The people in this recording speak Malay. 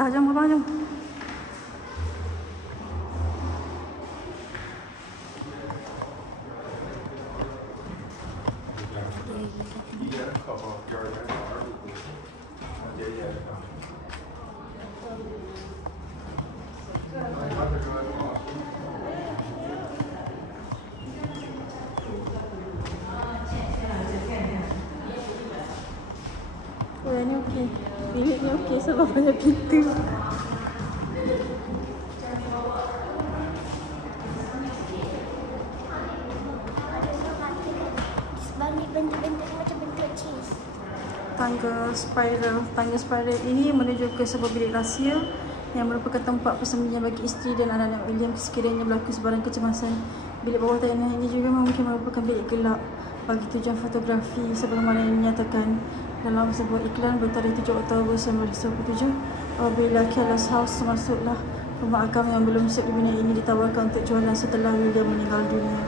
Dah, jom abang, jom. Oh, yang ni okey. Bilik ni okey sebab banyak pintu. Balik bentuk-bentuk macam bentuk cheese. Tangga spiral ini menuju ke sebuah bilik rahsia yang merupakan tempat persembunyian bagi isteri dan anak-anak William sekiranya berlaku sebarang kecemasan. Bilik bawah tanah ini juga mungkin merupakan bilik gelap bagi tujuan fotografi sebagaimana yang dinyatakan dalam sebuah iklan bertarikh 7 Oktober 1927. Apabila Careless House termasuklah rumah agama yang belum siap dibina ini ditawarkan untuk jualan setelah William meninggal dunia.